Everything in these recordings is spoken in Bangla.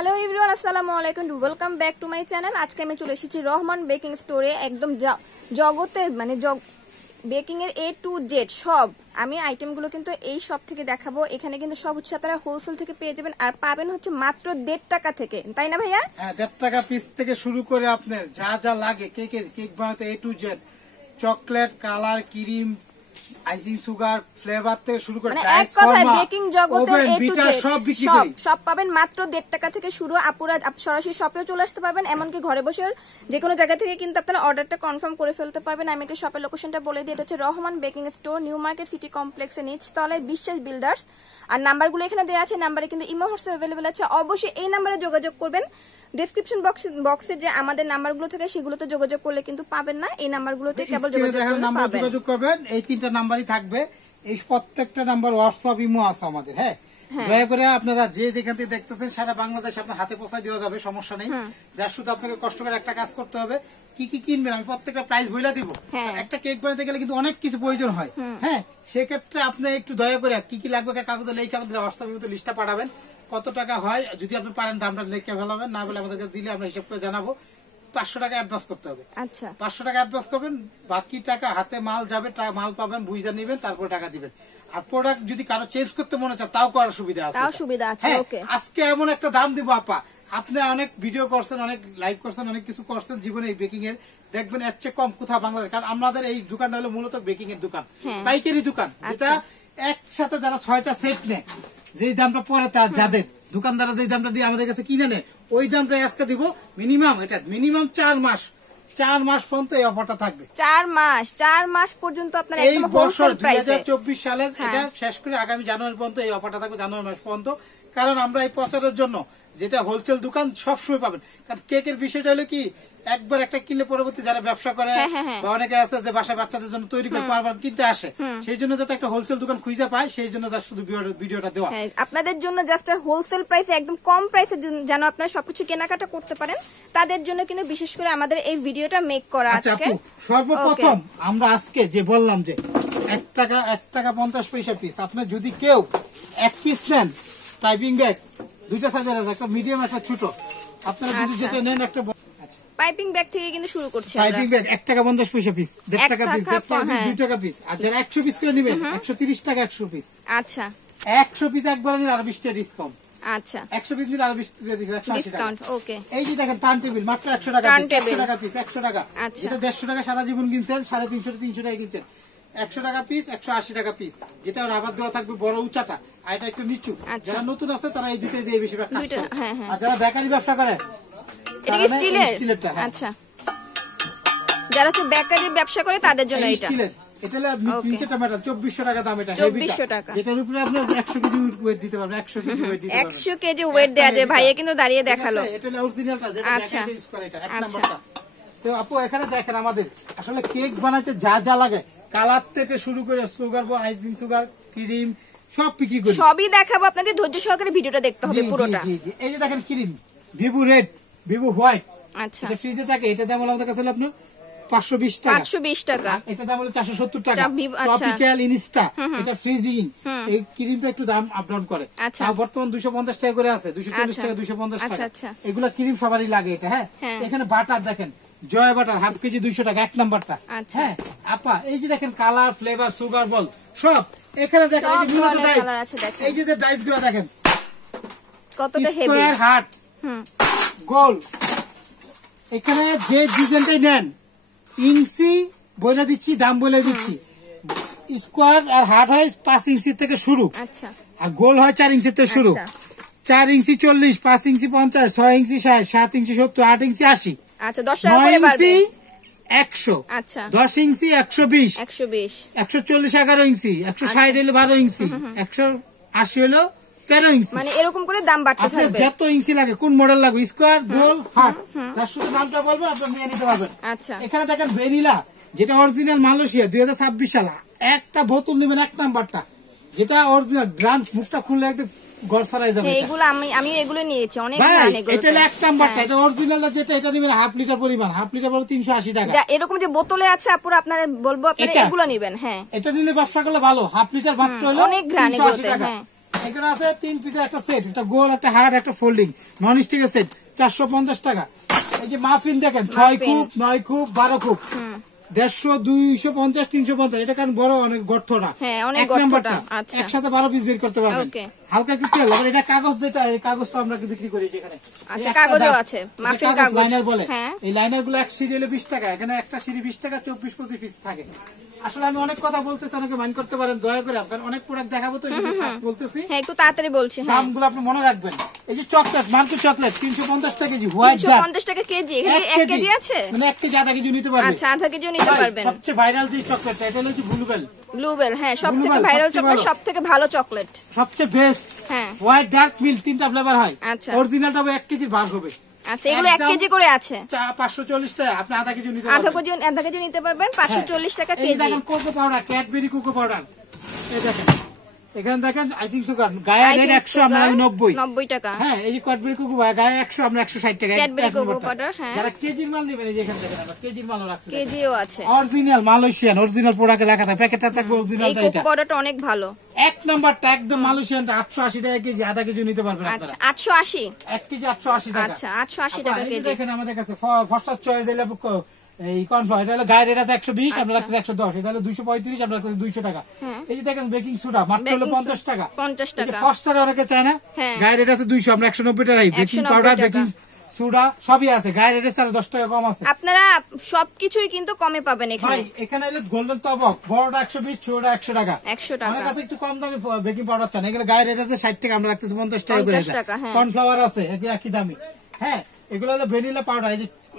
হ্যালো এভরিওয়ান, আসসালামু আলাইকুম, welcome back to my channel. আজকে আমি চলে এসেছি রহমান বেকিং স্টোরে। একদম জগতে মানে বেকিং এর A to Z সব আমি আইটেমগুলো কিন্তু এই সব থেকে দেখাবো। এখানে কিন্তু সব হচ্ছে আপনারা হোলসেল থেকে পেয়ে যাবেন, আর পাবেন হচ্ছে মাত্র 1.5 টাকা থেকে, তাই না ভাইয়া? হ্যাঁ, 1.5 টাকা পিস থেকে শুরু করে আপনার যা যা লাগে কেক বানাতে A to Z, chocolate, colour, cream, icing, sugar, flavour থেকে শুরু করে এক কথায় বেকিং জগতে A to Z সব পাবেন মাত্র 1.5 টাকা থেকে শুরু। আপুরা সরাসরি শপেও চলে আসতে পারবেন, এমনকি ঘরে বসে যে কোনো জায়গা থেকে কিন্তু আপনারা অর্ডারটা কনফার্ম করে ফেলতে পারবেন। আমি একটা শপের লোকেশনটা বলে দিই, এটা হচ্ছে Rahman baking store, new market city কমপ্লেক্সের নিচতলায় বিশ্বাস বিল্ডার্স। আর নাম্বারগুলো এখানে দেওয়া আছে, নাম্বারে কিন্তু ইমো হোয়াটসঅ্যাপ অ্যাভেলেবল আছে। অবশ্যই এই নাম্বারে যোগাযোগ করবেন। ডেসক্রিপশন বক্সে যে আমাদের নাম্বারগুলো থাকে সেগুলোতে যোগাযোগ করলে কিন্তু পাবেন না, এই নাম্বারগুলোতে কেবল যোগাযোগ করবেন। এই তিনটা নাম্বারই থাকবে, এই প্রত্যেকটা নাম্বার হোয়াটসঅ্যাপ ইমো আছে আমাদের। হ্যাঁ, দয়া করে আপনারা যে যেখান থেকে দেখতেছেন সারা বাংলাদেশে আপনার হাতে পৌঁছায় দেওয়া যাবে, সমস্যা নেই। যার শুধু আপনাকে কষ্ট করে একটা কাজ করতে হবে, কি কি কিনবেন আমি প্রত্যেকটা প্রাইস বলে দিব। একটা কেক বানাতে গেলে কিন্তু অনেক কিছু প্রয়োজন হয়। হ্যাঁ, সেক্ষেত্রে আপনি একটু দয়া করে কি কি লাগবে কাগজে লিখে আমাদের হোয়াটসঅ্যাপ ইমোতে লিস্টটা পাঠাবেন। কত টাকা হয় যদি আপনি পারেন দামটা লিখে ফেলাবেন, না বলে আমাদেরকে দিলে আমরা হিসাব করে জানাবো। 500 টাকা অ্যাডভান্স করতে হবে। আচ্ছা, 500 টাকা অ্যাডভান্স করবেন, বাকি টাকা হাতে মাল যাবে, মাল পাবেন, বুঝে নেবেন, তারপরে টাকা দিবেন। আর প্রোডাক্ট যদি কারো চেঞ্জ করতে মনে চায় তাও করার সুবিধা আছে। আজকে এমন একটা দাম দিব আপা, আপনি অনেক ভিডিও করছেন, অনেক লাইভ করছেন, অনেক কিছু করছেন জীবনে এই বেকিং এর, দেখবেন এর চেয়ে কম কোথাও বাংলাদেশ। কারণ আমাদের এই দোকানটা হলো মূলত বেকিং এর দোকান, পাইকারি দোকান, যেটা একসাথে যারা 6টা সেট নেয়, যেই দামটা পরে তার যাদের দোকানদাররা যে দামটা দিয়ে আমাদের কাছে কিনে নেয় ওই দামটাই আজকে দিব। মিনিমাম 4 মাস পর্যন্ত এই অফারটা থাকবে। 4 মাস পর্যন্ত আপনারা এই বছর 2024 সালের এটা শেষ করে আগামী জানুয়ারি পর্যন্ত এই অফারটা থাকবে, জানুয়ারি মাস পর্যন্ত। কারণ আমরা এই প্রচারের জন্য যেটা হোলসেল দোকান সবসময় পাবেন। কারণ কেকের বিষয়টা হলো কি, একবার একটা কিনলে পরবর্তী যারা ব্যবসা করে বা অনেকে আছে যে বাসায় বাচ্চাদের জন্য তৈরি করে বারবার কিনতে আসে, সেই জন্য যাতে একটা হোলসেল দোকান খুঁজে পায়, সেই জন্য তার শুধু ভিডিওটা দেওয়া। আপনাদের জন্য জাস্ট হোলসেল প্রাইসে, একদম কম প্রাইসে যেন আপনারা সবকিছু কেনাকাটা করতে পারেন, তাদের জন্য কিন্তু বিশেষ করে আমাদের এই ভিডিওটা মেক করা আজকে। সর্বপ্রথম আমরা আজকে যে বললাম যে 1 টাকা 50 পয়সা পিস, আপনি যদি কেউ 1 পিস নেন, পাইপিং ব্যাগ 2টা সাইজের আছে, একটা মিডিয়াম একটা ছোট, আপনারা যদি যেটা নেন একটা পাইপিং ব্যাগ থেকে কিন্তু শুরু করছি। পাইপিং ব্যাগ 1 টাকা 50 পয়সা পিস, 1.5 টাকা পিস, 2 টাকা পিস। আর যারা 100 পিস করে নেবেন 130 টাকা 100 পিস। আচ্ছা, 100 পিস একবার নিলে আর 20 টাকা ডিসকাউন্ট। আচ্ছা, 100 পিস নিলে আর 20 টাকা ডিসকাউন্ট। ওকে, এই যে দেখেন টার্ন টেবিল মাত্র 100 টাকা পিস, 100 টাকা পিস, 100 টাকা। যেটা 150 টাকা সারা জীবন কিনছেন, 350 টাকা কিনছেন, 100 টাকা পিস, 180 টাকা পিস। যেটা রাবার দেওয়া থাকবে বড় উঁচাটা, আর এটা একটু নিচু। যারা নতুন আছে তারা এই দুটোই দিয়ে বেশি কাজ করে। আর যারা বেকারি ব্যবসা করে এটা কি স্টিলেরটা? আচ্ছা, যারা তো বেকারি ব্যবসা করে তাদের জন্য এটা। এটা হলো নিচেটা মেটাল, 2400 টাকা দাম। এটা 2400 টাকা। যেটার উপরে আপনি 100 কেজি ওয়েট দিতে পারবেন, 100 কেজি ওয়েট দিতে পারবেন। 100 কেজি ওয়েট দেয়া যায়, ভাইয়া কিন্তু দাঁড়িয়ে দেখালো। এটা হলো অরিজিনালটা, যেটা বেকারি ইউজ করে, এটা 1 নাম্বারটা। তো আপু এখানে দেখেন আমাদের আসলে কেক বানাইতে যা যা লাগে, কালার থেকে শুরু করে সুগার, আইসিং, সুগার, ক্রিম সব বিক্রি করি। সবই দেখাবো, আপনাদের ধৈর্য সহকারে ভিডিওটা দেখতে হবে পুরোটা। এই যে দেখেন ক্রিম, ভিভু রেড, ভিভু হোয়াইট। আচ্ছা, এটা ফ্রিজে থাকে, এটা দাম আমাদের কাছে হলো আপনার 520 টাকা। 520 টাকা। এটা দাম হলো 470 টাকা। ট্রপিক্যাল ইনস্টা, এটা ফ্রিজিং, এই ক্রিমটা একটু দাম আপ ডাউন করে। তাও বর্তমান 250 টাকা করে আছে, 240 টাকা, 250 টাকা। এগুলা ক্রিম সবারই লাগে এটা। হ্যাঁ, এখানে বাটার দেখেন, জয় বাটার হাফ কেজি 200 টাকা, 1 নাম্বারটা। হ্যাঁ আপা, এই যে দেখেন কালার, ফ্লেভার, সুগার বল সব এখানে দেখেন। এই যে ডাইস গুলো দেখেন কতটা হেভি, স্কয়ার, হার্ট, গোল। এখানে যে ডিজাইনটাই নেন, ইঞ্চি বলে দিচ্ছি, দাম বলে দিচ্ছি। স্কোয়ার আর হার্ট হয় 5 ইঞ্চি থেকে শুরু, আর গোল হয় 4 ইঞ্চি থেকে শুরু। 4 ইঞ্চি 40, 5 ইঞ্চি 50, 6 ইঞ্চি 60, 7 ইঞ্চি 70, 8 ইঞ্চি 80, 9 ইঞ্চি 100, 10 ইঞ্চি 120, 140 11 ইঞ্চি, 160 হলো 12 ইঞ্চি, 180 হলো 13 ইঞ্চি। মানে এরকম করে দাম বাড়তে থাকবে। আপনার যত ইঞ্চি লাগে, কোন মডেল লাগবে, স্কয়ার, গোল, হার্ট, তার শুধু নামটা বলবো, আপনি নিয়ে নিতে পারবেন। আচ্ছা, এখানে দেখেন ভ্যানিলা, যেটা অরিজিনাল মালয়েশিয়া, 2026 সাল। একটা বোতল নেবেন 1 নাম্বারটা, যেটা অরিজিনাল গ্রান্ড, মুখটা খুললে একদম গড়ছড়াই যাবে। এগুলো আমি এগুলো নিয়েছি অনেক। এটা 1 নাম্বারটা, এটা অরিজিনাল যেটা, এটা নেবেন হাফ লিটার পরিমাণ, হাফ লিটার বলে 380 টাকা। এরকম যে বোতলে আছে আপুরা, আপনারা বলবো আপনারা এগুলো নেবেন। হ্যাঁ, এটা নিলে ব্যবসা করলে ভালো, হাফ লিটার মাত্র হলো অনেক গ্রান, 380 টাকা। এখানে আছে 3 পিসের একটা সেট, একটা গোল, একটা হার্ড, একটা ফোল্ডিং নন স্টিকের সেট 450 টাকা। এই যে মাফিন দেখেন 6 খুব, 9 খুব, 12 খুব, 150, 250, 350। এটা কারণ বড় অনেক গর্ত না, এক নাম্বারটা একসাথে 12 পিস বের করতে পারবেন। হালকা একটু তেল, আবার এটা কাগজ, যেটা এই কাগজটা আমরা বিক্রি করি যেখানে। আচ্ছা, কাগজও আছে, মাফিন কাগজ লাইনার বলে। এই লাইনার গুলো এক সিরিয়ালে 20 টাকা, এখানে একটা সিরি 20 টাকা, 24-25 পিস থাকে। আসলে আমি অনেক কথা বলতেছি, অনেকে মাইন্ড করতে পারেন, দয়া করে আপনার অনেক প্রোডাক্ট দেখাবো তো ফার্স্ট বলতেছি। হ্যাঁ, একটু তাড়াতাড়ি বলছি। দামগুলো আপনি মনে রাখবেন। এই যে চকলেট, মার্কো চকলেট 350 টাকা কেজি, হোয়াইট ডার্ক 350 টাকা কেজি। এখানে 1 কেজি আছে, মানে 1 কেজি আধা কেজি নিতে পারবেন। আচ্ছা, আধা কেজিও নিতে পারবেন। সবচেয়ে ভাইরাল যে চকলেটটা, এটা হলো কি ব্লুবেল। ব্লুবেল, হ্যাঁ, সবথেকে ভাইরাল চকলেট, সবথেকে ভালো চকলেট, সবচেয়ে বেস্ট। হ্যাঁ, হোয়াইট ডার্ক মিল্ক 3টা ফ্লেভার হয়। আচ্ছা, অরিজিনালটা 1 কেজির বার হবে। আচ্ছা, এগুলো 1 কেজি করে আছে, 540 টাকা। আপনি আধা কেজি নিতে পারবেন, আধা কেজি নিতে পারবেন 540 টাকা কেজি। এই দেখেন cocoa powder, Cadbury cocoa powder, এই দেখেন এখানে দেখেন আইসিং সুগার, গায়ে রেট 100, আমরা 90 টাকা। হ্যাঁ, এই যে ক্যাডবেরি কোকো গায়ে 100, আমরা 160 টাকা। ক্যাডবেরি কোকো পাউডার, হ্যাঁ। যারা কেজির মাল নেবেন, এই যে এখানে দেখেন আমরা কেজির মালও রাখছি, কেজিও আছে, অরিজিনাল মালয়েশিয়ান, অরিজিনাল প্রোডাক্টে লেখা থাকে, প্যাকেটটা থাকবে অরিজিনালটা। এই কোকো পাউডারটা অনেক ভালো, এক নাম্বারটা একদম মালয়েশিয়ানটা 880 টাকা কেজি, আধা কেজি নিতে পারবেন আপনারা। আচ্ছা, 880, 1 কেজি 880 টাকা। আচ্ছা, 880 টাকা কেজি। দেখেন আমাদের কাছে ফার্স্ট চয়েস এলো এই কনফার্ম, এটা হলো গায়ের রেট আছে 120, আমরা রাখছি 110, এটা হলো 235, আমরা রাখছি 200 টাকা। এই যে দেখেন বেকিং সোডা মাত্র হলো 50 টাকা। 50 টাকা। ফার্স্টারে অনেকে চায় না, গায়ের রেট আছে 200, আমরা 190 টাকাই। বেকিং পাউডার, বেকিং সোডা সবই আছে, গায়ের রেট আছে 10 টাকা কম আছে। আপনারা সবকিছুই কিন্তু কমে পাবেন এখানে। ভাই এখানে হলো গোল্ডেন তবক, বড়টা 120, ছোটটা 100 টাকা। 100 টাকা। আমার কাছে একটু কম দামে বেকিং পাউডার চান, এগুলো গায়ের রেট আছে 60 টাকা, আমরা রাখতেছি 50 টাকা করে। কর্নফ্লাওয়ার আছে একই দামি। হ্যাঁ, এগুলো হলো ভ্যানিলা পাউডার।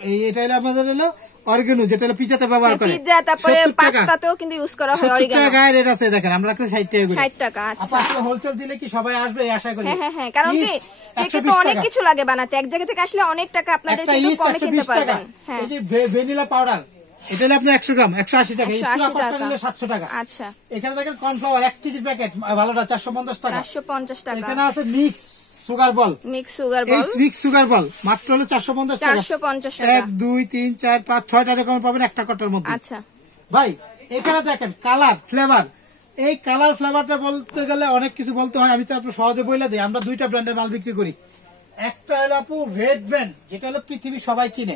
এই যে এটা হলো আমাদের হলো অরিগানো, যেটা হলো পিজাতে ব্যবহার করে, পিজা, তারপরে পাস্তাতেও কিন্তু ইউজ করা হয় অরিগানো। 70 টাকা গায়ের রেট আছে, দেখেন আমরা রাখছি 60 টাকা করে। 60 টাকা। আচ্ছা, আসলে হোলসেল দিলে কি সবাই আসবে আশা করি? হ্যাঁ, কারণ কি কেকে তো অনেক কিছু লাগে বানাতে, এক জায়গা থেকে আসলে অনেক টাকা আপনাদের কিন্তু কমে কিনতে পারবেন। এই যে ভ্যানিলা পাউডার, এটা হলো আপনি 100 গ্রাম 180 টাকা, এই পুরো কটটা নিলে 700 টাকা। আচ্ছা, এখানে দেখেন কর্নফ্লাওয়ার 1 কেজি প্যাকেট ভালোটা 450 টাকা। 450 টাকা। এখানে আছে mix sugar ball, mix sugar ball, এই মিক্স সুগার বল মাত্র হলো 450 টাকা। 450 টাকা। 1 2 3 4 5 6টা এরকম পাবেন একটা কটটার মধ্যে। আচ্ছা ভাই, এখানে দেখেন কালার ফ্লেভার। এই কালার ফ্লেভারটা বলতে গেলে অনেক কিছু বলতে হয়, আমি তো আপনার সহজে বলে দিই। আমরা 2টা ব্র্যান্ডের মাল বিক্রি করি। একটা হলো আপু রেড ব্যান্ড, যেটা হলো পৃথিবী সবাই চিনে,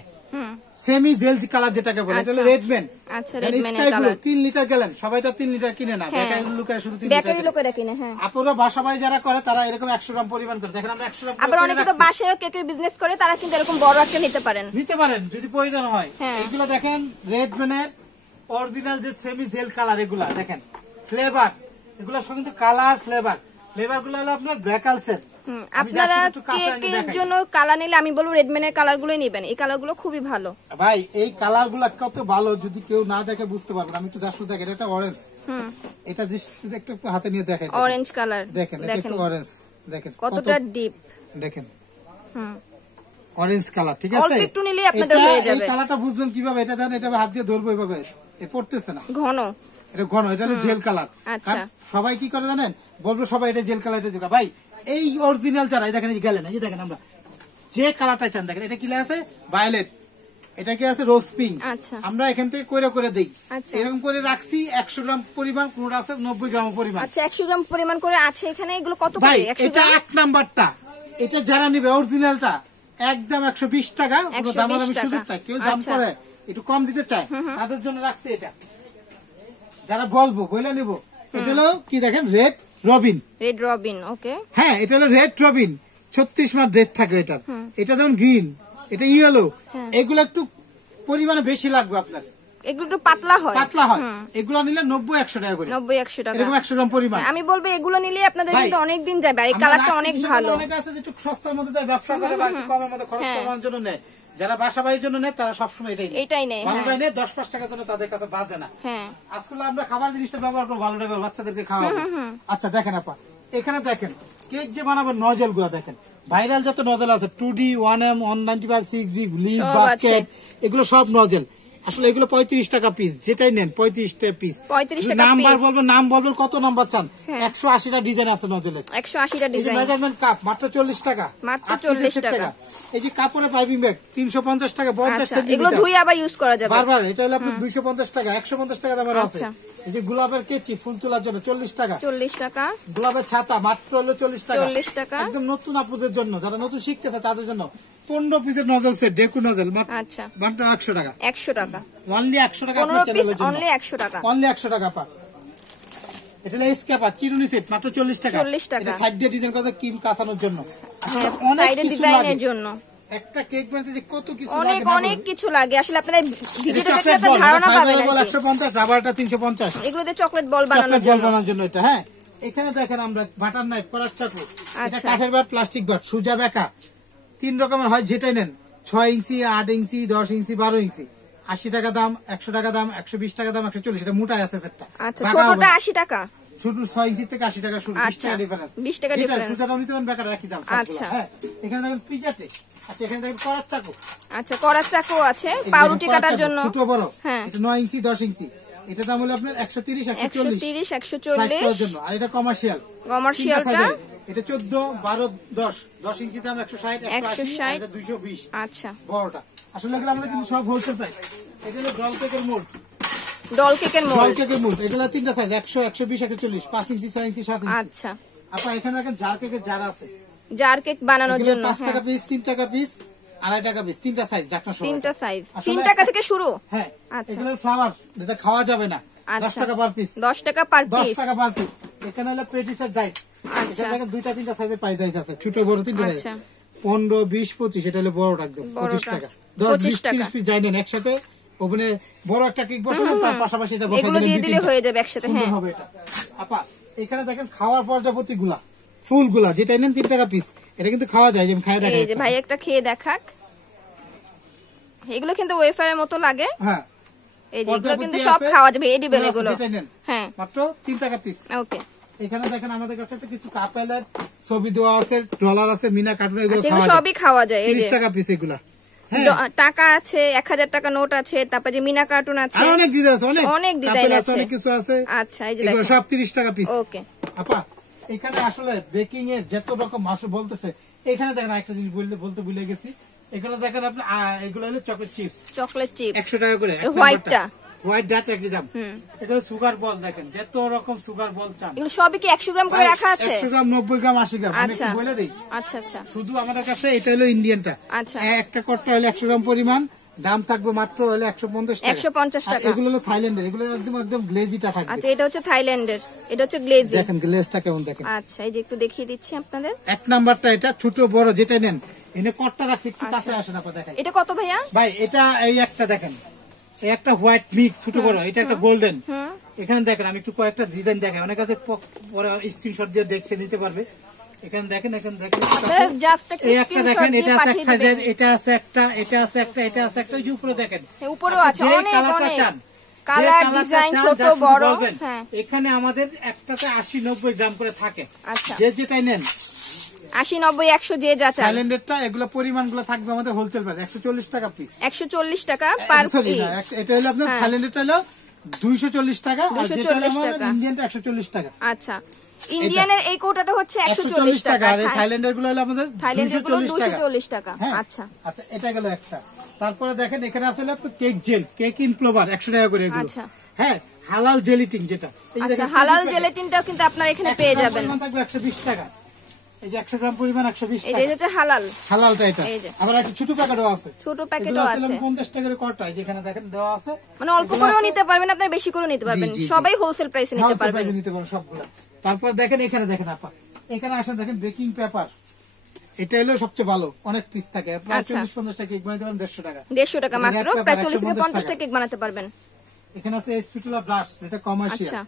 সেমি জেল কালার যেটাকে বলে, এটা হলো রেড ব্যান্ড। আচ্ছা, রেড ব্যান্ডের কালার 3 লিটার গেলেন, সবাই তো 3 লিটার কিনে না, বেকারি লোকেরা শুধু 3 লিটার বেকারি লোকেরা কিনে। হ্যাঁ, আপুরা বাসা বাড়ি যারা করে তারা এরকম 100 গ্রাম পরিমাণ করে, দেখেন আমরা 100 গ্রাম। আবার অনেকে তো বাসায়ও কেকের বিজনেস করে, তারা কিন্তু এরকম বড় একটা নিতে পারেন যদি প্রয়োজন হয়। এগুলো দেখেন রেড ব্যান্ডের অরিজিনাল যে সেমি জেল কালার, এগুলা দেখেন ফ্লেভার, এগুলো সব কিন্তু কালার ফ্লেভার গুলো হলো আপনার ব্ল্যাক আলসেন। আপনারা কেকের জন্য কালার নিলে আমি বলবো রেডম্যানের কালার গুলোই নেবেন, এই কালার গুলো খুবই ভালো। ভাই এই কালার গুলো কত ভালো, যদি কেউ না দেখে বুঝতে পারবেন। আমি একটু জাস্ট দেখেন, এটা অরেঞ্জ, এটা যদি একটু হাতে নিয়ে দেখেন, অরেঞ্জ কালার দেখেন, এটা একটু অরেঞ্জ দেখেন কতটা ডিপ, দেখেন অরেঞ্জ কালার, ঠিক আছে? একটু নিলেই আপনাদের হয়ে যাবে। এই কালারটা বুঝবেন কিভাবে? এটা দেন, এটা হাত দিয়ে ধরবো এভাবে, এ পড়তেছে না, ঘন, এটা ঘন, এটা হলো জেল কালার। আচ্ছা, সবাই কি করে জানেন, বলবো সবাই এটা জেল কালার, এটা ভাই এই অরিজিনাল চারা দেখেন, এই গেলেন, এই দেখেন আমরা যে কালারটা চান দেখেন, এটা কি আছে ভায়োলেট, এটা কি আছে রোজ পিঙ্ক। আমরা এখান থেকে করে করে দেই, এরকম করে রাখছি 100 গ্রাম পরিমাণ, কোনটা আছে 90 গ্রাম পরিমাণ। আচ্ছা, 100 গ্রাম পরিমাণ করে আছে এখানে। এগুলো কত করে? ভাই এটা 1 নাম্বারটা, এটা যারা নিবে অরিজিনালটা একদম 120 টাকা, কোনো দামাদামি সুযোগ নাই। কেউ দাম করে একটু কম দিতে চায়, তাদের জন্য রাখছি এটা, যারা বলবো বইলে নিব। এটা হলো কি দেখেন, রেড রবিন, রেড রবিন। ওকে, হ্যাঁ, এটা হলো রেড রবিন, 36 মাস ডেট থাকে এটা। এটা যেমন গ্রিন, এটা ইয়েলো, এগুলো একটু পরিমাণে বেশি লাগবে আপনার, এগুলো একটু পাতলা হয়, এগুলো নিলে 90-100 টাকা করে, 90-100 টাকা এরকম 100 গ্রাম পরিমাণ। আমি বলবো এগুলো নিলে আপনাদের কিন্তু অনেক দিন যাবে, আর এই কালারটা অনেক ভালো। অনেক আছে যে একটু সস্তার মধ্যে যায়, ব্যবসা করে বা একটু কমের মধ্যে খরচ করার জন্য নেয়। যারা বাসা বাড়ির জন্য নেয় তারা সবসময় এটাই নেয়, ভালোটাই নেয়। 10-5 টাকার জন্য তাদের কাছে বাজে না। আসলে আমরা খাবার জিনিসটা ব্যবহার করবো, ভালোটা বাচ্চাদেরকে খাওয়াবো। আচ্ছা দেখেন আপা, এখানে দেখেন কেক যে বানাবেন নজেল গুলো দেখেন, ভাইরাল যত নজেল আছে 2D 1M 195 6D leave basket, এগুলো সব নজেল। আসলে এগুলো 35 টাকা পিস, যেটাই নেন 35 টাকা পিস। 35 টাকা নাম্বার পিস। বলবেন, নাম বলবেন, কত নাম্বার চান? 180টা ডিজাইন আছে নজলের। 180টা এই যে ডিজাইন, মেজারমেন্ট কাপ মাত্র 40 টাকা, মাত্র 8 পিসের 40 টাকা। এই যে কাপড়ের পাইপিং ব্যাগ 350 টাকা, 50 আচ্ছা, সেন্টিমিটার। এগুলো ধুই আবার ইউজ করা যাবে। বারবার এটা হলো আপনার 250 টাকা, 150 টাকা দামের আছে। আচ্ছা। এই যে গোলাপের কেচি ফুল তোলার জন্য 40 টাকা। 40 টাকা। গোলাপের ছাতা মাত্র হলো 40 টাকা। 40 টাকা। একদম নতুন আপুদের জন্য, যারা নতুন শিখতেছে তাদের জন্য 15 পিসের নজল সেট, ডেকু নজল আচ্ছা, মাত্র 100 টাকা। 100 টাকা। অনলি 100 টাকা 15 আপনার পিস চ্যানেলের জন্য। অনলি 100 টাকা। অনলি 100 টাকা পা। এটা হলো স্ক্যাপার চিরুনি সেট মাত্র 40 টাকা। 40 টাকা। এটা সাইড দিয়ে ডিজাইন করা কিম কাঁচানোর জন্য। হ্যাঁ, অনেক সাইডে কিছু ডিজাইনের লাগে। জন্য একটা কেক বানাতে যে কত কিছু অনেক লাগে না অনেক বলুন। কিছু লাগে। আসলে আপনারা ভিডিওটা এটা দেখলে চকলেট একটা বল, ধারণা এটা পাবেন। ফাইবার বল আর কি। 150, রাবারটা 350। এগুলো দিয়ে চকলেট বল বানানোর চকলেট বল জন্য। বানানোর জন্য এটা। হ্যাঁ, এখানে দেখেন আমরা বাটার নাইফ, করার চাকু, এটা আচ্ছা। কাঠের বাট, প্লাস্টিক বাট, সুজা বেঁকা, 3 রকমের হয়, যেটাই নেন 6 ইঞ্চি, 8 ইঞ্চি, 10 ইঞ্চি, 12 ইঞ্চি। 80 টাকা দাম, 100 টাকা দাম, 120 টাকা দাম, 140। এটা মোটা আছে সেটটা। আচ্ছা, ছোটটা 80 টাকা। ছোট 6 ইঞ্চি থেকে 80 টাকা শুরু, 20 আচ্ছা, টাকা ডিফারেন্স। 20 টাকা ডিফারেন্স। সুজাটাও নিতে পারেন, বেকার একই দাম সবগুলো। আচ্ছা। হ্যাঁ, এখানে দেখেন পিজাটে। আচ্ছা, এখানে দেখেন করার চাকু। আচ্ছা, করার চাকু আছে এই যে পাউরুটি করার কাটার চাকু, জন্য। ছোট বড়। হ্যাঁ। এটা 9 ইঞ্চি, 10 ইঞ্চি। এটা দাম হলো আপনার 130, 140 130, স্লাইড করার 140। জন্য। আর এটা কমার্শিয়াল। কমার্শিয়ালটা এটা 14, 12, 10। 10 ইঞ্চি দাম 160, 180, আর এটা 220 আচ্ছা, বড়টা। আসলে এগুলো আমাদের কিন্তু সব হোলসেল প্রাইস। এটা হলো ডল কেকের মোল্ড। ডল কেকের ডল মোল্ড। কেকের মোল্ড, এগুলো 3টা সাইজ, 100, 120, 140, 5 ইঞ্চি, 6 ইঞ্চি, 7 ইঞ্চি। আচ্ছা, আপা এখানে দেখেন জার কেকের জার আছে। জার কেক বানানোর এগুলো জন্য। 5 হ্যাঁ, টাকা পিস, 3 টাকা পিস, 2.5 টাকা পিস, 3টা সাইজ, ঢাকনা সহ। 3টা সাইজ, আসলে 3 টাকা থেকে শুরু। হ্যাঁ, আচ্ছা। এগুলো ফ্লাওয়ার, যেটা খাওয়া যাবে না, 10 আচ্ছা, টাকা পার পিস। 10 টাকা পার 10 পিস। টাকা পার পিস। এখানে হলো পেটিসের ডাইস। আচ্ছা। এটা দেখেন 2টা 3টা সাইজের পাই ডাইস আছে, ছোট বড় 3টা সাইজ। আচ্ছা। 15, 20, 25। এটা হলো বড়টা একদম 25 টাকা। 10, 25 20, 30 পিস যাই নেন একসাথে ওভেনে বড় একটা কেক বসালেন, তার পাশাপাশি এটা বসাই এগুলো দিলেন দিয়ে 2-3 দিলে টা। হয়ে যাবে একসাথে। সুন্দর হ্যাঁ, হবে এটা। আপা এখানে দেখেন খাওয়ার প্রজাপতি গুলা, ফুলগুলা, যেটা নেন 3 টাকা পিস। এটা কিন্তু খাওয়া যায়, যেমন খায় এই যে দেখা। ভাই একটা খেয়ে দেখাক। এগুলো কিন্তু ওয়েফারের মতো লাগে। হ্যাঁ, এই যে এগুলো প্রজাপতি কিন্তু সব আছে, খাওয়া যাবে, এডিবল আছে, এগুলো। যেটাই নেন। হ্যাঁ, মাত্র 3 টাকা পিস। ওকে। এখানে দেখেন আমাদের কাছে তো কিছু কাপেলের ছবি দেওয়া আছে, ডলার আছে, মিনা কার্টুন, এগুলো আচ্ছা, এগুলো খাওয়া যায়। সবই খাওয়া যায়। এই 30 যে টাকা পিস এগুলা। হ্যাঁ, টাকা আছে, 1000 টাকা নোট আছে, তারপর যে মিনা কার্টুন আছে, আর অনেক ডিজাইন আছে, অনেক ডিজাইন কাপেল আছে। অনেক কিছু আছে। আচ্ছা, এই যে এগুলো দেখেন। সব 30 টাকা পিস। ওকে। আপা এখানে আসলে বেকিং এর যত রকম মাসু বলতেছে, এখানে দেখেন একটা জিনিস বলতে ভুলে গেছি। এগুলো দেখেন আপনি, এগুলো হলো চকলেট চিপস, চকলেট চিপস 100 টাকা করে। হোয়াইটটা। হোয়াইট ডাট একই দাম। এগুলো সুগার বল, দেখেন যত রকম সুগার বল চান। এগুলো সবই কি 100 গ্রাম করে রাখা আছে? 100 গ্রাম, 90 গ্রাম, 80 গ্রাম। আমি আচ্ছা, একটু বলে দিই। আচ্ছা, আচ্ছা, শুধু আমাদের কাছে এটা হলো ইন্ডিয়ানটা। আচ্ছা। একটা কটটা হলো 100 গ্রাম পরিমাণ, দাম থাকবে মাত্র হলো 150 টাকা। 150 আর টাকা। এগুলো হলো থাইল্যান্ডের, এগুলো একদম একদম গ্লেজিটা থাকবে। আচ্ছা, এটা হচ্ছে থাইল্যান্ডের, এটা হচ্ছে গ্লেজি। দেখেন গ্লেজটা কেমন, দেখেন। আচ্ছা, এই যে একটু দেখিয়ে দিচ্ছি আপনাদের। 1 নাম্বারটা এটা, ছোট বড় যেটা নেন। এনে কটটা রাখছি, একটু কাছে আসেন আপা, দেখেন এটা কত ভাইয়া? ভাই। এটা এই একটা দেখেন, এই একটা হোয়াইট মিক্স ছোট বড়, এটা একটা গোল্ডেন। এখানে দেখেন আমি একটু কয়েকটা ডিজাইন দেখাই, অনেক কাছে পরে স্ক্রিনশট দিয়ে দেখে নিতে পারবে। এখানে দেখেন, এখানে দেখেন, জাস্ট একটা এই একটা দেখেন, স্ক্রিনশট এটা দিয়ে আছে এক পাঠিয়ে সাইজের, দিবেন। এটা আছে একটা, এটা আছে একটা, এটা আছে একটা, এই যে উপরে দেখেন। উপরেও আছে যে অনেক কালারটা অনেক চান, কালার, ডিজাইন, ছোট বড়। হ্যাঁ, এখানে আমাদের একটাতে 80-90 গ্রাম করে থাকে। আচ্ছা, যে যেটাই নেন 80, 90, 100 যে যা চান। থাইল্যান্ডেরটা, এগুলো পরিমাণগুলো থাকবে আমাদের হোলসেল প্রাইস 140 টাকা পিস। 140 টাকা পার পিস। এটা হলো আপনার থাইল্যান্ডেরটা হলো 240 টাকা, আর যেটা হলো 240 আমাদের টাকা। ইন্ডিয়ানটা 140 টাকা। আচ্ছা, ইন্ডিয়ানের এই কোটাটা হচ্ছে 140 টাকা, আর এই টাকা। থাইল্যান্ডের গুলো হলো আমাদের থাইল্যান্ডের গুলো 240 টাকা। 240 টাকা। হ্যাঁ, আচ্ছা, আচ্ছা, এটা গেল একটা। তারপরে দেখেন এখানে আছে আপনার কেক জেল, কেক ইনফ্লোভার 100 টাকা করে এগুলো। আচ্ছা। হ্যাঁ, হালাল জেলিটিং যেটা, এই যে আচ্ছা, দেখেন, হালাল জেলাটিনটাও কিন্তু আপনারা এখানে পেয়ে যাবেন। পরিমাণ থাকবে 120 টাকা। এই যে 100 গ্রাম পরিমাণ 120 এই টাকা। যে এটা হালাল, হালালটা এটা। এই যে। আবার একটা ছোট প্যাকেটও আছে, ছোট এগুলো প্যাকেটও আসলে আছে। 50 টাকা করে কটা, যেখানে দেখেন দেওয়া আছে। মানে অল্প করেও নিতে পারবেন, আপনারা বেশি করেও নিতে পারবেন, জি, জি, জি। সবাই হোলসেল প্রাইসে নিতে হোলসেল পারবেন। প্রাইসে নিতে পারেন সবগুলো। তারপর দেখেন এখানে দেখেন আপা, এখানে আসেন দেখেন বেকিং পেপার, এটা হলো সবচেয়ে ভালো, অনেক পিস থাকে, প্রায় আচ্ছা। 40-50 টাকা কেক বানাতে পারেন 150 টাকা। 150 টাকা এটা মাত্র, red paper, প্রায় 40 থেকে 150 50 টাকা কেক বানাতে পারবেন। এখানে আছে স্পিটুলা ব্রাশ, যেটা কমার্শিয়াল, আচ্ছা।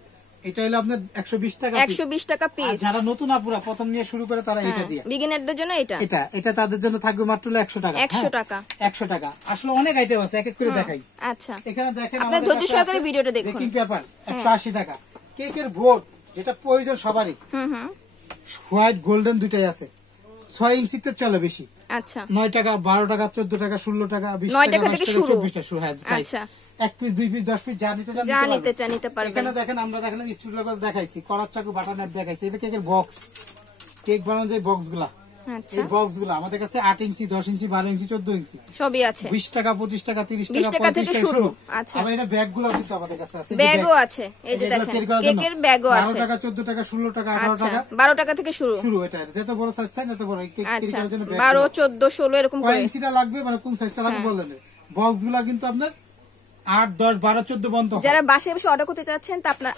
এটা হলো আপনার 120 টাকা পিস। 120 টাকা আর পিস। যারা নতুন আপুরা প্রথম নিয়ে শুরু করে তারা এটা দিয়ে, বিগিনারদের জন্য এটা এটা তাদের জন্য থাকবে মাত্র 100 টাকা। 100 টাকা। 100 টাকা। আসলে অনেক আইটেম আছে, এক এক করে দেখাই। আচ্ছা, এখানে দেখেন আপনার আমাদের ধৈর্য কাছে সহকারে আছে ভিডিওটা দেখুন। বেকিং পেপার 180 টাকা। কেকের বোর্ড, যেটা প্রয়োজন সবারই, হোয়াইট গোল্ডেন দুইটাই আছে। 6 ইঞ্চিতে চলে বেশি। আচ্ছা, 9 টাকা, 12 টাকা, 14 টাকা, 16 টাকা, 20 9 টাকা, টাকা থেকে 22 টাকা, শুরু। 24 টাকা শুরু। হ্যাঁ, প্রাইস। আচ্ছা, 1 পিস 2 পিস 10 পিস যা নিতে চান নিতে পারবেন। এখানে দেখেন আমরা দেখেন স্পিড লেভেল দেখাইছি, করার চাকু, বাটার নাইফ দেখাইছি। এটা কেকের বক্স, কেক বানানোর যে বক্সগুলা, আচ্ছা এই বক্সগুলো আমাদের কাছে 8 ইঞ্চি 10 ইঞ্চি 12 ইঞ্চি 14 ইঞ্চি সবই আছে। 20 টাকা 25 টাকা 30 20 টাকা টাকা থেকে 35 টাকা শুরু। শুরু। আচ্ছা আবার এটা ব্যাগগুলো কিন্তু আমাদের কাছে আছে, ব্যাগও আছে, এই যে দেখেন কেকের ব্যাগও আছে। 12 টাকা 14 টাকা 16 টাকা 18 টাকা 12 টাকা থেকে শুরু। এটা যত বড় সাইজ চাই তত বড় কেক তৈরি করার জন্য ব্যাগ 12 14 16 এরকম করে। কয় ইঞ্চিটা লাগবে মানে কোন সাইজটা লাগবে বললেন। বক্সগুলো কিন্তু আপনার 8 10 12 14 বন্ধ। যারা বাসায় বসে অর্ডার করতে চাচ্ছেন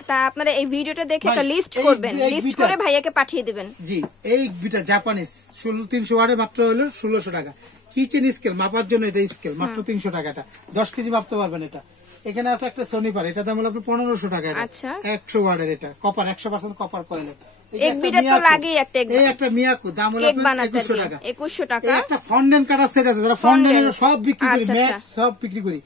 তা আপনারা এই ভিডিওটা দেখে একটা লিস্ট করবেন, লিস্ট করে ভাইয়াকে পাঠিয়ে দিবেন। জি, এই বিটা জাপানিজ 300 ওয়াটে মাত্র হলো 1600 টাকা। কিচেন স্কেল মাপার জন্য এটা স্কেল মাত্র 300 টাকা। এটা 10 কেজি মাপতে পারবেন। এটা এখানে আছে একটা সোনিপার, এটা দাম হলো 1500 টাকা। এটা 100 ওয়াটের, এটা কপার 100% কপার কয়েল। এক বিটা তো লাগেই একটা। এই একটা মিয়াকো দাম হলো 2100 টাকা। 2100 টাকা। এই একটা ফন্ডেন্ট কাটার সেট আছে, যারা ফন্ডেন্ট সব বিক্রি করি, ম্যাট সব বিক্রি করি।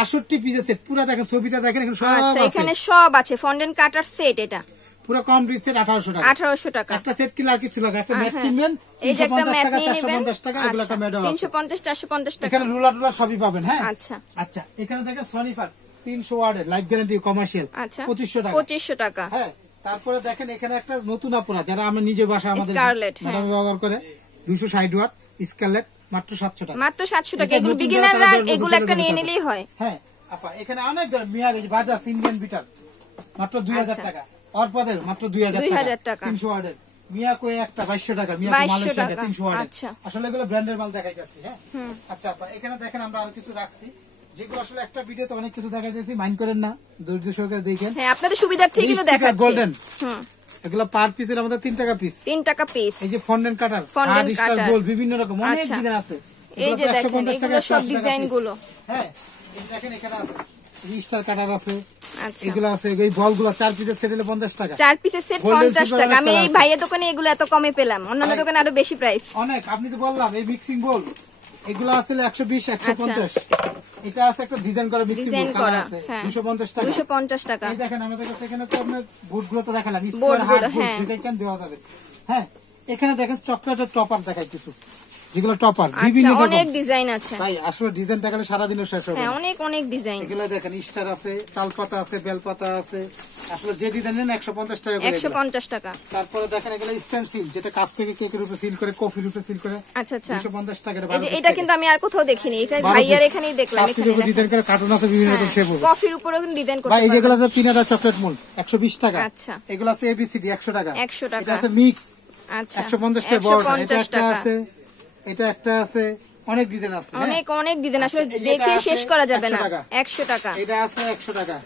68 পিস আছে, পুরো দেখেন ছবিটা দেখেন, এখানে সব আছে। এখানে সব আছে ফন্ডেন্ট কাটার সেট। এটা পুরো কমপ্লিট সেট 1800 টাকা। 1800 টাকা। একটা সেট কিনলে আর কিছু লাগে, একটা ম্যাট কিনবেন এই যে একটা ম্যাট নিয়ে নেবেন 450 টাকা। এগুলো একটা ম্যাট আছে 350 450 টাকা। এখানে রুলার টুলার সবই পাবেন। হ্যাঁ আচ্ছা আচ্ছা, এখানে দেখেন সোনিফার 300 ওয়াটের লাইফ গ্যারান্টি কমার্শিয়াল 2500 টাকা। 2500 টাকা। হ্যাঁ, তারপরে দেখেন এখানে একটা নতুন আপুরা যারা আমরা নিজে বাসা আমাদের ম্যাডাম ব্যবহার করে 260 ওয়াট স্কারলেট মাত্র 700 টাকা। মাত্র 700 টাকা। এগুলো বিগিনাররা এগুলো একটা নিয়ে নিলেই হয়। হ্যাঁ আপা, এখানে অনেক মিয়া গেছে বাজাজ ইন্ডিয়ান বিটার মাত্র 2000 টাকা। অরপদের মাত্র 2000 টাকা 300 ওয়াটের। মিয়াকো একটা 2200 টাকা। মিয়াকো মালয়েশিয়া 300 ওয়াটের। আসলে এগুলো ব্র্যান্ডের মাল দেখাইতেছি। হ্যাঁ আচ্ছা আপা, এখানে দেখেন আমরা আর কিছু রাখছি যেগুলো আসলে একটা ভিডিওতে অনেক কিছু দেখাইতেছি, মাইন্ড করেন না, ধৈর্য সহকারে দেখেন। হ্যাঁ, আপনাদের সুবিধার্থে এগুলো দেখাচ্ছি। গোল্ডেন এগুলো পার পিসের আমাদের 3 টাকা পিস। 3 টাকা পিস। এই যে ফন্ডেন্ট কাটার, হার্ড স্টার গোল্ড বিভিন্ন রকম অনেক ডিজাইন আছে। এই যে দেখেন এগুলো সব ডিজাইন গুলো। হ্যাঁ, এই দেখেন এখানে আছে স্টার কাটার আছে। আচ্ছা, এগুলো আছে। এই বলগুলো 4 পিসের সেট হলো 50 টাকা। 4 পিসের সেট 50 টাকা। আমি এই ভাইয়ের দোকানে এগুলো এত কমে পেলাম, অন্যান্য দোকানে আরো বেশি প্রাইস। অনেক, আপনি তো বললাম এই মিক্সিং বোল এগুলো আসলে 120 150। এটা আছে একটা ডিজাইন করা মিক্সিং বোল কালার আছে 250 টাকা। 250 টাকা। এই দেখেন আমাদের কাছে এখানে তো আপনার বুটগুলো তো দেখালাম, স্কয়ার হার্ড বুট যেটা চান দেওয়া যাবে। হ্যাঁ, এখানে দেখেন চকলেটের টপার দেখাই কিছু, যেগুলো টপার বিভিন্ন রকম অনেক ডিজাইন আছে। ভাই আসলে ডিজাইন দেখালে সারা দিনও শেষ হবে না। হ্যাঁ, অনেক অনেক ডিজাইন। এগুলো দেখেন স্টার আছে, তালপাতা আছে, বেলপাতা আছে। আসলে যে ডিজাইন নেন 150 টাকা করে। 150 টাকা। তারপরে দেখেন এগুলো স্টেনসিল, যেটা কাপ থেকে কেকের উপরে সিল করে, কফির উপরে সিল করে। আচ্ছা আচ্ছা, 250 টাকা। এটা কিন্তু আমি আর কোথাও দেখিনি, এটা ভাইয়ার এখানেই দেখলাম। এখানে ডিজাইন করে কার্টুন আছে বিভিন্ন রকম শেপ হবে। কফির উপরেও ডিজাইন করতে ভাই এই যেগুলো আছে পিনাট চকলেট মোল্ড 120 টাকা। আচ্ছা, এগুলো আছে এবিসিডি 100 টাকা। 100 টাকা। এটা আছে মিক্স। আচ্ছা, 150 টাকা বড়। এটা একটা আছে, এটা একটা আছে, অনেক ডিজাইন আছে। অনেক অনেক ডিজাইন আসলে দেখে শেষ করা যাবে না। 100 টাকা। এটা আছে 100 টাকা।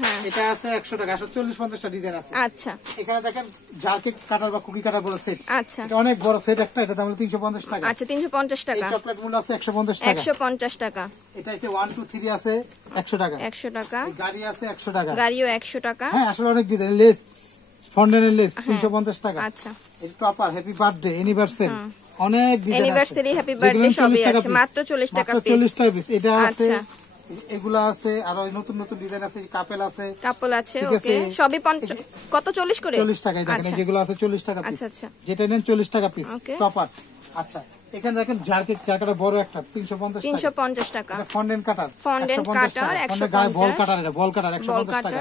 হ্যাঁ, এটা আছে 100 টাকা। আসলে 40-50 টা ডিজাইন আছে। আচ্ছা, এখানে দেখেন জার কেক কাটার বা কুকি কাটার বড় সেট। আচ্ছা, এটা অনেক বড় সেট একটা, এটা দাম হলো 350 টাকা। আচ্ছা, 350 টাকা। এই চকলেট মূল্য আছে 150 টাকা। 150 টাকা। এটা আছে 1 2 3 আছে 100 টাকা। 100 টাকা। এই গাড়ি আছে 100 টাকা। গাড়িও 100 টাকা। হ্যাঁ, আসলে অনেক ডিজাইন। লেস ফন্ডেনের লেস 350 টাকা। আচ্ছা, এই টপার হ্যাপি বার্থডে অ্যানিভার্সারি অনেক ডিজাইন আছে। অ্যানিভার্সারি হ্যাপি বার্থডে সবই আছে মাত্র 40 টাকা পিস। 40 টাকা পিস। এটা আছে, এগুলা আছে, আর ওই নতুন নতুন ডিজাইন আছে, কাপেল আছে, কাপল আছে। ওকে, সবই কত 40 করে? 40 টাকা। দেখেন যেগুলো আছে 40 টাকা পিস। আচ্ছা আচ্ছা, যেটা নেন 40 টাকা পিস টপার। আচ্ছা, এখানে দেখেন জার কেক জারকাটা বড় একটা 350 টাকা। এটা ফন্ডেন্ট কাটার ফন্ডেন্ট কাটার 150 বল কাটার, এটা বল কাটার 150 টাকা।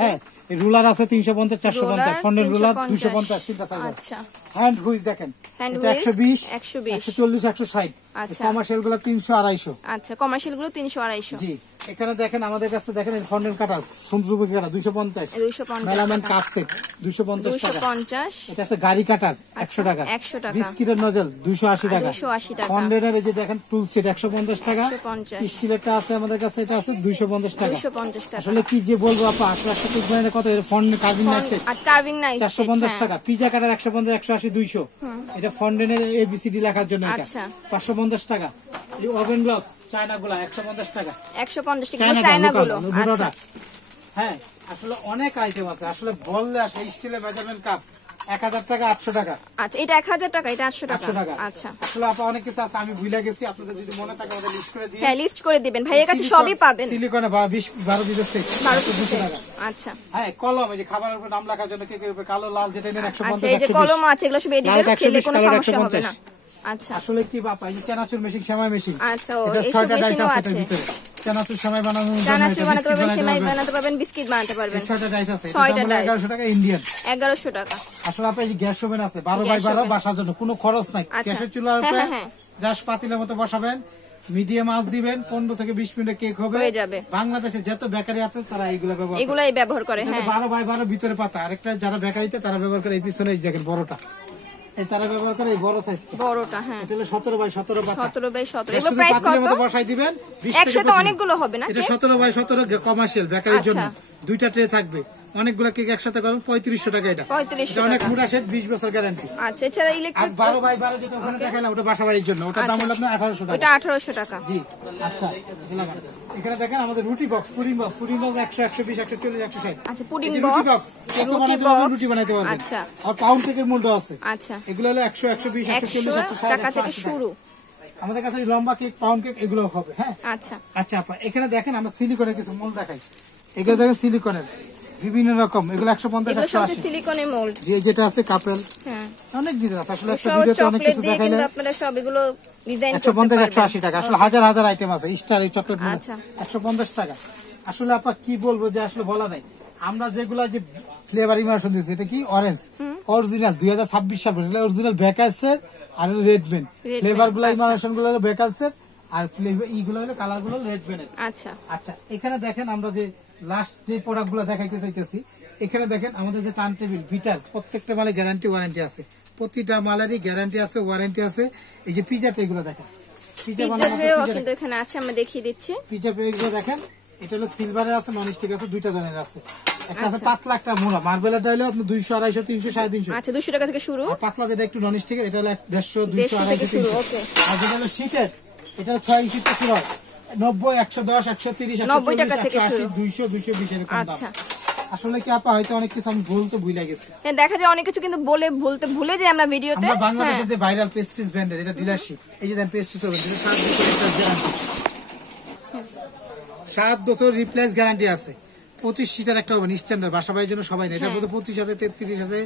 হ্যাঁ, এই রুলার আছে 350 450, ফন্ডেন্ট রুলার 250 তিনটা সাইজ। আচ্ছা, হ্যান্ড হুইজ দেখেন এটা 120 140 160। আচ্ছা, কমার্শিয়াল গুলো 300 250। আচ্ছা, কমার্শিয়াল গুলো 300 250। জি, এখানে দেখেন আমাদের কাছে দেখেন ফন্ডেন্ট কাটার সুন্দরবন কাটা 250 মেলামেন কাপ সেট 250 টাকা। এটা আছে গাড়ি কাটার 100 টাকা। বিস্কিটের নজল 280 টাকা। ফন্ডেন্টের এই যে দেখেন টুল সেট 150 টাকা। স্টিলেরটা আছে আমাদের কাছে, এটা আছে 250 টাকা। আসলে কি যে বলবো আপা, আসলে একটা কেক বানালে কত? ফন্ডেন্ট কার্ভিং নাইফ সেট 450 টাকা। পিজা কাটার 150 180 200। এটা ফন্ডেন্টের এবিসিডি লেখার জন্য এটা 550 টাকা। এই ওভেন গ্লাভস চায়না গুলা 150 টাকা। 150 টাকা চায়না গুলো। আচ্ছা, হ্যাঁ, আসলে অনেক আইটেম আছে। আসলে বললে আসলে স্টিলের মেজারমেন্ট কাপ 1000 টাকা 800 টাকা। আচ্ছা, এটা 1000 টাকা, এটা 800 টাকা। আচ্ছা, আসলে আপা অনেক কিছু আছে, আমি ভুলে গেছি। আপনাদের যদি মনে থাকে আমাদের লিস্ট করে দিন। হ্যাঁ, লিস্ট করে দিবেন, ভাইয়ের কাছে সবই পাবেন। সিলিকনে 12 পিসের সেট 1200 টাকা। আচ্ছা, হ্যাঁ, কলম এই যে খাবারের উপর নাম লেখার জন্য কেকের উপর কালো লাল যেটা নেন 150। আচ্ছা, এই যে কলম আছে, এগুলো সব এডিটর খেলে কোনো সমস্যা হবে না। আচ্ছা, আসলে কি বাপা এই চানাচুর মেশিন, সেমাই মেশিন। আচ্ছা, এটা 6টা ডাইস আছে এর ভিতরে। চানাচুর সেমাই বানানোর জন্য চানাচুর এটা বানাতে বিস্কিট পারবেন, সেমাই বানাতে বানাতে পারবেন, বিস্কিট বানাতে পারবেন। 6টা ডাইস আছে, এটা 6টা দাম হলো ডাইস 1100 টাকা ইন্ডিয়ান। 1100 টাকা। আসলে আপনার এই যে গ্যাস ওভেন আছে 12x12 বাসার জন্য কোনো খরচ নাই। আচ্ছা। গ্যাসের চুলার হ্যাঁ, উপরে হ্যাঁ। জাস্ট পাতিলের মতো বসাবেন, মিডিয়াম আঁচ দিবেন, 15 থেকে 20 মিনিটে কেক হবে। হয়ে যাবে। বাংলাদেশে যত বেকারি আছে তারা এইগুলো ব্যবহার করে। এগুলাই ব্যবহার করে। এটা হ্যাঁ 12x12 ভিতরে পাতা। আরেকটা যারা বেকারিতে তারা ব্যবহার করে এই পিছনে এই দেখেন বড়টা, এই তারা ব্যবহার করে এই বড় সাইজটা, বড়টা। হ্যাঁ এটা হলো 17x17 পাতা। 17x17। এটা এগুলো শুধু প্রাইস পাতিলের কত? মতো বসাই দিবেন, 20 থেকে একসাথে 25 অনেকগুলো হবে না? এটা 17x17 কমার্শিয়াল বেকারির জন্য। আচ্ছা। 2টা ট্রে থাকবে, অনেকগুলো কেক একসাথে করুন, 3500 টাকা এটা। 3500 এটা অনেক টাকা। মোটা সেট, 20 বছর গ্যারান্টি। আচ্ছা, এছাড়া আর ইলেকট্রিক 12x12 যেটা ওখানে দেখালাম ওটা বাসা বাড়ির জন্য, ওটার দাম হলো আপনার 1800 টাকা। ওটা 1800 টাকা। জি আচ্ছা দিলাম। এখানে দেখেন আমাদের রুটি বক্স, পুডিং বক্স 100, 120, 140, 160। আচ্ছা, পুডিং এই যে বক্স, রুটি বক্স, কেকও রুটি বানাতে পারবেন, বক্স। রুটি বানাতে পারবেন। আচ্ছা আর পাউন্ড কেকের মূল্য আছে। আচ্ছা, এগুলো হলো 100, 120, 140, 100 160, টাকা থেকে 180 শুরু। আমাদের কাছে এই লম্বা কেক, পাউন্ড কেক এগুলো হবে। হ্যাঁ আচ্ছা আচ্ছা আপা, এখানে দেখেন আমরা সিলিকনের কিছু মোল্ড দেখাই। এগুলো দেখেন সিলিকনের বিভিন্ন রকম, এগুলো 150, এগুলো সব 180। সিলিকনের মোল্ড। যেটা আছে কাপেল, হ্যাঁ অনেক ডিজাইন আছে। আসলে একটা সব ভিডিওতে অনেক চকলেট কিছু দিয়ে দেখাইলে কিন্তু আপনারা সব এগুলো ডিজাইন করতে 150, পারবেন। 180 টাকা। আসলে হাজার হাজার আইটেম আছে। স্টার এই চকলেট আচ্ছা। 150 টাকা। আসলে আপা কি বলবো যে আসলে বলা নাই। আমরা যেগুলা যে ফ্লেভার ইমার্শন দিয়েছি, এটা কি অরেঞ্জ অরিজিনাল 2026 সাল, এটা অরিজিনাল বেকার্সের আর রেডবেন ফ্লেভার গুলো, ইমার্শন গুলো বেকার্সের, আর ফ্লেভার ইগুলো হলো কালার গুলো রেডবেনের। আচ্ছা আচ্ছা এখানে দেখেন আমরা যে লাস্ট যে প্রোডাক্ট গুলো দেখাইতে চাইতেছি, এখানে দেখেন আমাদের যে টার্ন টেবিল বিটার, প্রত্যেকটা মালে গ্যারান্টি ওয়ারেন্টি আছে, প্রতিটা মালেরই গ্যারান্টি আছে, ওয়ারেন্টি আছে। এই যে পিজা ট্রেগুলো দেখেন, পিজা পিৎজা বানানো ট্রেও কিন্তু এখানে আছে, আমরা দেখিয়ে দিচ্ছি। পিজা ট্রেগুলো দেখেন, এটা হলো সিলভারের আছে, নন স্টিক আছে, দুইটা ধরনের আছে। একটা আছে পাতলা, একটা মোড়া। মার্বেলেরটা হলো আপনি 200, 250, 300, 350। আচ্ছা 200 টাকা থেকে শুরু। আর পাতলা যেটা একটু নন স্টিকের, এটা হলো 150, 200, 150 থেকে 250, শুরু। 300। ওকে আর যেটা হলো শীটের, এটা 6 ইঞ্চি থেকে শুরু হয়, 90, 110, 130, 90 টাকা 140, থেকে 180, শুরু। 200, 220 এরকম দাম। আচ্ছা আসলে কি আপা হয়তো অনেক কিছু আমি বলতে ভুলে গেছি। হ্যাঁ, দেখা যায় অনেক কিছু কিন্তু ভুলে যাই আমরা ভিডিওতে। আমরা বাংলাদেশের যে ভাইরাল পেস্ট্রিজ ব্র্যান্ডের এটা ডিলারশিপ, এই যে দেন পেস্ট্রিজ হবে, এটা 7 বছর গ্যারান্টি, 7 বছর রিপ্লেস গ্যারান্টি আছে। 25 সিটার একটা হবে স্ট্যান্ডার্ড, বাসা বাড়ির জন্য সবাই না। এটার মধ্যে 25 আছে, 33 আছে,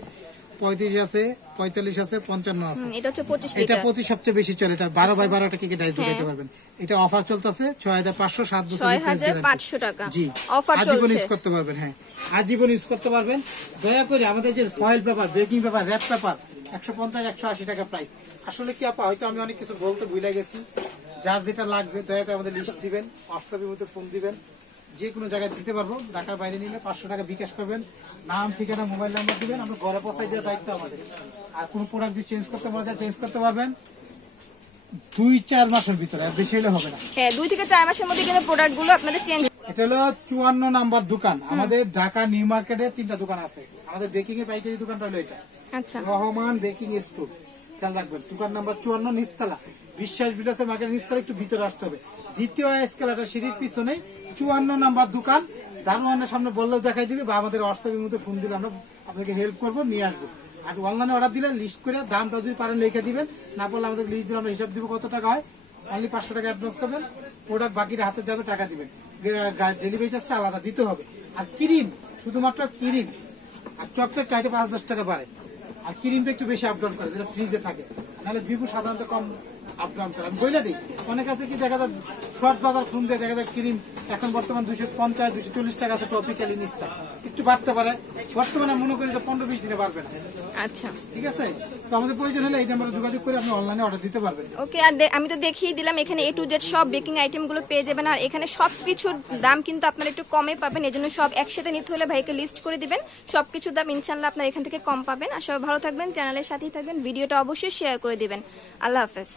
35 আছে, 45 আছে, 55 আছে। এটা হচ্ছে 25 এটা লিটার। 25 সবচেয়ে বেশি চলে। এটা 12x12 কেকে ডাইস দিতে পারবেন। এটা অফার চলতেছে 6500, 7 বছর রিপ্লেস গ্যারান্টি। 6500 টাকা জি অফার আজীবন চলছে। ইউজ করতে পারবেন। হ্যাঁ আজীবন ইউজ করতে পারবেন। দয়া করে আমাদের যে foil paper, baking paper, wrap paper 150, 180 টাকা প্রাইস। আসলে কি আপা হয়তো আমি অনেক কিছু বলতে ভুলে গেছি। যার যেটা লাগবে দয়া করে আমাদের লিস্ট দিবেন, হোয়াটসঅ্যাপের মধ্যে ফোন দিবেন, যে কোনো জায়গায় দিতে পারবো। ঢাকার বাইরে নিলে 500 টাকা বিকাশ করবেন, নাম, ঠিকানা, মোবাইল নাম্বার দিবেন, আমরা ঘরে পৌঁছাই দেওয়ার দায়িত্ব আমাদের। আর কোনো প্রোডাক্ট যদি চেঞ্জ করতে পারা যায় চেঞ্জ করতে পারবেন 2-4 মাসের ভিতরে, আর বেশি হলে হবে না। হ্যাঁ 2 থেকে 4 মাসের মধ্যে কিন্তু প্রোডাক্ট গুলো আপনাদের চেঞ্জ। এটা হলো 54 নাম্বার দোকান। আমাদের ঢাকা নিউ মার্কেটে 3টা দোকান আছে। আমাদের বেকিং এর পাইকারি দোকানটা হলো এটা, আচ্ছা রহমান বেকিং স্টোর। খেয়াল রাখবেন দোকান নাম্বার 54 নিচতলা, বিশ্বাস ভিটাসের মার্কেট নিচতলা, একটু ভিতরে আসতে হবে। দ্বিতীয় এসকেলেটর সিঁড়ির পিছনে 54 নাম্বার দোকান। দারোয়ানের সামনে বললেও দেখাই দিবে, বা আমাদের হোয়াটসঅ্যাপের মধ্যে ফোন দিলে আমরা আপনাকে হেল্প করবো, নিয়ে আসবো। আর অনলাইনে অর্ডার দিলে লিস্ট করে দামটা যদি পারেন লিখে দিবেন, না পারলে আমাদের লিস্ট দিলে আমরা হিসাব দিব কত টাকা হয়। অনলি 500 টাকা অ্যাডভান্স করবেন, প্রোডাক্ট বাকিটা হাতে যাবে, টাকা দিবেন। ডেলিভারি চার্জটা আলাদা দিতে হবে। আর ক্রিম, শুধুমাত্র ক্রিম আর চকলেট চাইতে 5-10 টাকা বাড়ে। আর ক্রিমটা একটু বেশি আপডাউন করে, যেটা ফ্রিজে থাকে। নাহলে বিভু সাধারণত কম আপডাউন করে। আমি বইলে দিই, অনেক আছে কি দেখা যায় শর্ট বাজার ফোন দিয়ে দেখা যায় ক্রিম এখন বর্তমান 250, 240 টাকা আছে টপিক্যাল ইনিসটা, একটু বাড়তে পারে। বর্তমানে মনে করি যে 15-20 দিনে বাড়বে না। আচ্ছা ঠিক আছে, তো আমাদের প্রয়োজন হলে এই নাম্বারে যোগাযোগ করে আপনি অনলাইনে অর্ডার দিতে পারবেন। ওকে। আর আমি তো দেখিয়ে দিলাম এখানে A to Z সব বেকিং আইটেম গুলো পেয়ে যাবেন। আর এখানে সবকিছুর দাম কিন্তু আপনারা একটু কমে পাবেন, এজন্য সব একসাথে নিতে হলে ভাইকে লিস্ট করে দিবেন। সবকিছুর দাম ইনশাআল্লাহ আপনারা এখান থেকে কম পাবেন। আর সবাই ভালো থাকবেন, চ্যানেলের সাথেই থাকবেন, ভিডিওটা অবশ্যই শেয়ার করে দিবেন। আল্লাহ হাফেজ।